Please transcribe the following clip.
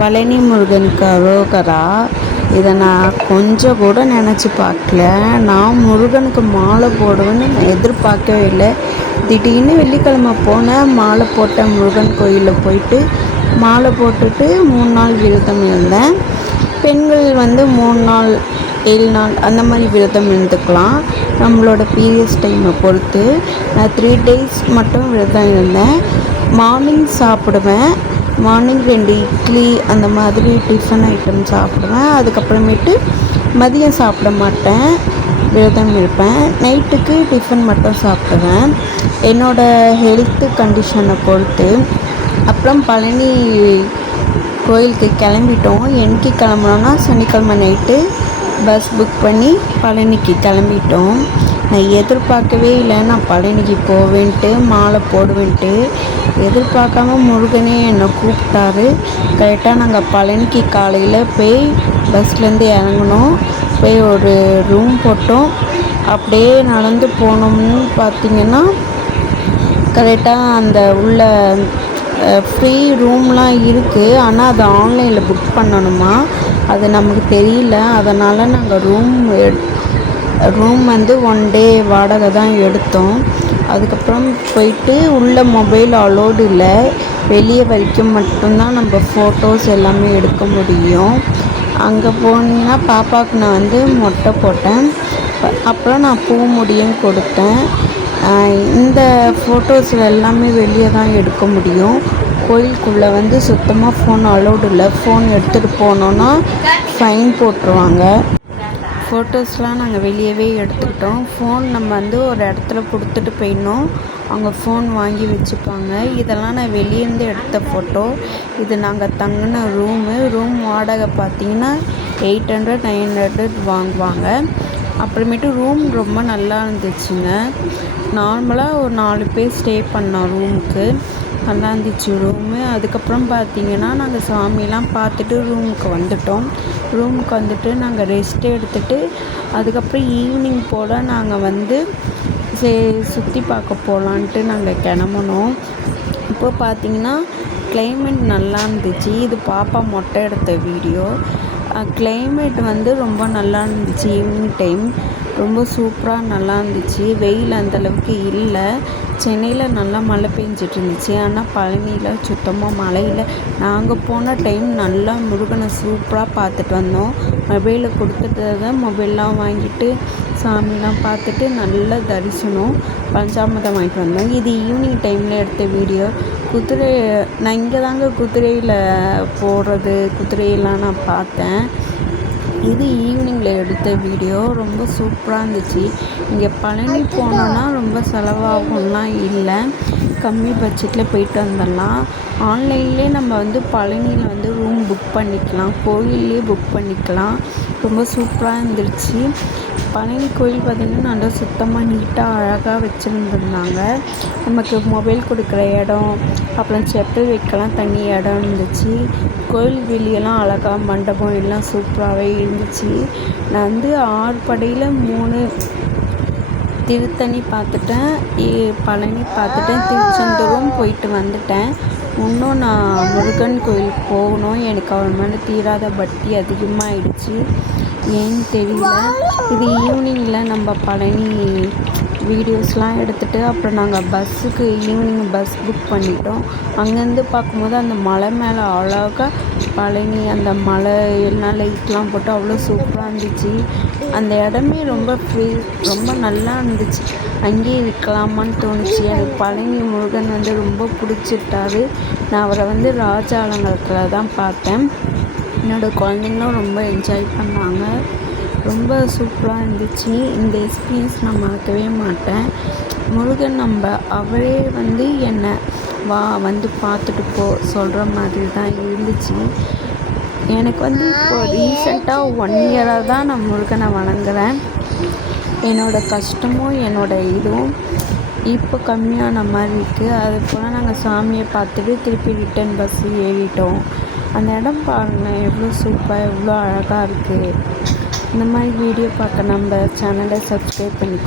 பழனி முருகனுக்கு அரோகரா. இதை நான் கொஞ்சம் கூட நினச்சி பார்க்கல. நான் முருகனுக்கு மாலை போடுவேன்னு நான் எதிர்பார்க்கவே இல்லை. திடீர்னு வெள்ளிக்கிழமை போனேன், மாலை போட்டேன். முருகன் கோயிலில் போயிட்டு மாலை போட்டுட்டு 3 நாள் விரதம் இருந்தேன். பெண்கள் 3 நாள் 7 நாள் அந்த மாதிரி விரதம் இருந்துக்கலாம், நம்மளோட பீரியட்ஸ் டைமை பொறுத்து. நான் 3 டேஸ் மட்டும் விரதம் இருந்தேன். மார்னிங் சாப்பிடுவேன், மார்னிங் 2 இட்லி அந்த மாதிரி டிஃபன் ஐட்டம் சாப்பிடுவேன். அதுக்கப்புறமேட்டு மதியம் சாப்பிட மாட்டேன், விரதம் இருப்பேன். நைட்டுக்கு டிஃபன் மட்டும் சாப்பிடுவேன், என்னோடய ஹெல்த்து கண்டிஷனை பொறுத்து. அப்புறம் பழனி கோயிலுக்கு கிளம்பிட்டோம். என்னைக்கு கிளம்புனோன்னா சனிக்கிழமை நைட்டு பஸ் புக் பண்ணி பழனிக்கு கிளம்பிட்டோம். நான் எதிர்பார்க்கவே இல்லை நான் பழனிக்கு போவேன்ட்டு, மாலை போடுவேன்ட்டு. எதிர்பார்க்காம முருகனே என்னை கூப்பிட்டாரு. கரெக்டாக நாங்கள் பழனிக்கு காலையில் போய் பஸ்லேருந்து இறங்கினோம். போய் ஒரு ரூம் போட்டோம். அப்படியே நடந்து போனோம்னு பார்த்திங்கன்னா கரெக்டாக அந்த உள்ள ஃப்ரீ ரூம்லாம் இருக்குது. ஆனால் அது ஆன்லைனில் புக் பண்ணணுமா, அது நமக்கு தெரியல. அதனால் நாங்கள் ரூம் 1 டே வாடகை தான் எடுத்தோம். அதுக்கப்புறம் போயிட்டு உள்ள மொபைல் அலோடு இல்லை, வெளியே வரைக்கும் மட்டும்தான் நம்ம ஃபோட்டோஸ் எல்லாமே எடுக்க முடியும். அங்கே போனீங்கன்னா பாப்பாவுக்கு நான் மொட்டை போட்டேன். அப்புறம் நான் பூ முடியும் கொடுத்தேன். இந்த ஃபோட்டோஸில் எல்லாமே வெளியே தான் எடுக்க முடியும். கோயிலுக்குள்ளே சுத்தமாக ஃபோன் அலோடு இல்லை. ஃபோன் எடுத்துகிட்டு போனோன்னா ஃபைன் போட்டுருவாங்க. ஃபோட்டோஸ்லாம் நாங்கள் வெளியவே எடுத்துக்கிட்டோம். ஃபோன் நம்ம ஒரு இடத்துல கொடுத்துட்டு போயிடணும், அவங்க ஃபோன் வாங்கி வச்சுப்பாங்க. இதெல்லாம் நான் வெளியேருந்து எடுத்த ஃபோட்டோ. இது நாங்கள் தங்கின ரூம் வாடகை பார்த்திங்கன்னா 800 900 வாங்குவாங்க. அப்புறமேட்டு ரூம் ரொம்ப நல்லா இருந்துச்சுங்க. நார்மலாக ஒரு 4 பேர் ஸ்டே பண்ணோம் ரூமுக்கு. நல்லா இருந்துச்சு ரூமு. அதுக்கப்புறம் பார்த்திங்கன்னா நாங்கள் சாமிலாம் பார்த்துட்டு ரூமுக்கு வந்துட்டு நாங்கள் ரெஸ்ட் எடுத்துகிட்டு அதுக்கப்புறம் ஈவினிங் போல் நாங்கள் சுற்றி பார்க்க போகலான்ட்டு நாங்கள் கிளம்புனோம். இப்போ பார்த்திங்கன்னா கிளைமேட் நல்லா இருந்துச்சு. இது பாப்பா மொட்டை எடுத்த வீடியோ. கிளைமேட் ரொம்ப நல்லா இருந்துச்சு. ஈவினிங் டைம் ரொம்ப சூப்பராக நல்லா இருந்துச்சு. வெயில் அந்தளவுக்கு இல்லை. சென்னையில் நல்லா மழை பெஞ்சிட்டு இருந்துச்சு, ஆனால் பழனியில் சுத்தமாக மழை இல்லை. நாங்கள் போன டைம் நல்லா முருகனை சூப்பராக பார்த்துட்டு வந்தோம். மொபைலில் கொடுத்துட்டு தான் மொபைல்லாம் வாங்கிட்டு சாமிலாம் பார்த்துட்டு நல்ல தரிசனம், பஞ்சாமிர்தம் வாங்கிட்டு வந்தோம். இது ஈவினிங் டைமில் எடுத்த வீடியோ. நான் இங்கே தாங்க குதிரையில் போடுறது, குதிரையெல்லாம் நான் பார்த்தேன். இது ஈவினிங்கில் எடுத்த வீடியோ. ரொம்ப சூப்பராக இருந்துச்சு. இங்கே பழனி போனோன்னா ரொம்ப செலவாகும்லாம் இல்லை, கம்மி பட்ஜெட்டில் போயிட்டு வந்துடலாம். ஆன்லைன்லேயே நம்ம பழனியில் ரூம் புக் பண்ணிக்கலாம், கோயில்லேயே புக் பண்ணிக்கலாம். ரொம்ப சூப்பராக இருந்துச்சு. பழனி கோயில் பார்த்திங்கன்னா நல்லா சுத்தமாக நீட்டாக அழகாக வச்சுருந்துருந்தாங்க. நமக்கு மொபைல் கொடுக்குற இடம், அப்புறம் செப்பல் வைக்கலாம் தனி இடம் இருந்துச்சு. கோயில் வெளியெல்லாம் அழகாக மண்டபம் எல்லாம் சூப்பராகவே இருந்துச்சு. நான் 6 படையில் 3 திருத்தணி பார்த்துட்டேன், பழனி பார்த்துட்டேன், திருச்செந்தூரும் போயிட்டு வந்துட்டேன். இன்னும் நான் முருகன் கோயிலுக்கு போகணும். எனக்கு அவர் மேலே தீராத பக்தி அதிகமாகிடுச்சு, ஏன்னு தெரியல. இது ஈவினிங்கில் நம்ம பழனி வீடியோஸ்லாம் எடுத்துகிட்டு அப்புறம் நாங்கள் பஸ்ஸுக்கு ஈவினிங் பஸ் புக் பண்ணிட்டோம். அங்கேருந்து பார்க்கும்போது அந்த மலை மேலே அழகாக பழனி அந்த மலை எல்லாம் லைட்லாம் போட்டு அவ்வளோ சூப்பராக இருந்துச்சு. அந்த இடமே ரொம்ப நல்லா இருந்துச்சு. அங்கேயே இருக்கலாமான்னு தோணுச்சு. எனக்கு பழனி முருகன் ரொம்ப பிடிச்சிட்டாரு. நான் அவரை ராஜ அலங்காரத்தில் தான் பார்த்தேன். என்னோடய குழந்தைங்களும் ரொம்ப என்ஜாய் பண்ணாங்க. ரொம்ப சூப்பராக இருந்துச்சு. இந்த எக்ஸ்பீரியன்ஸ் நான் மறக்கவே மாட்டேன். முருகன் அவரே என்னை வா பார்த்துட்டு போ சொல்கிற மாதிரி தான் இருந்துச்சு. எனக்கு இப்போ ரீசெண்டாக 1 இயராக தான் நான் முருகனை வணங்குறேன். என்னோடய கஷ்டமும் என்னோடய இதுவும் இப்போ கம்மியான மாதிரி இருக்குது. அது போல் நாங்கள் சாமியை பார்த்துட்டு திருப்பி ரிட்டன் பஸ் ஏறிட்டோம். அந்த இடம் பாருங்கள் எவ்வளோ சூப்பராக எவ்வளோ அழகாக இருக்குது. இந்த மாதிரி வீடியோ பார்க்க நம்ம சேனலை சப்ஸ்கிரைப் பண்ணிக்கோ.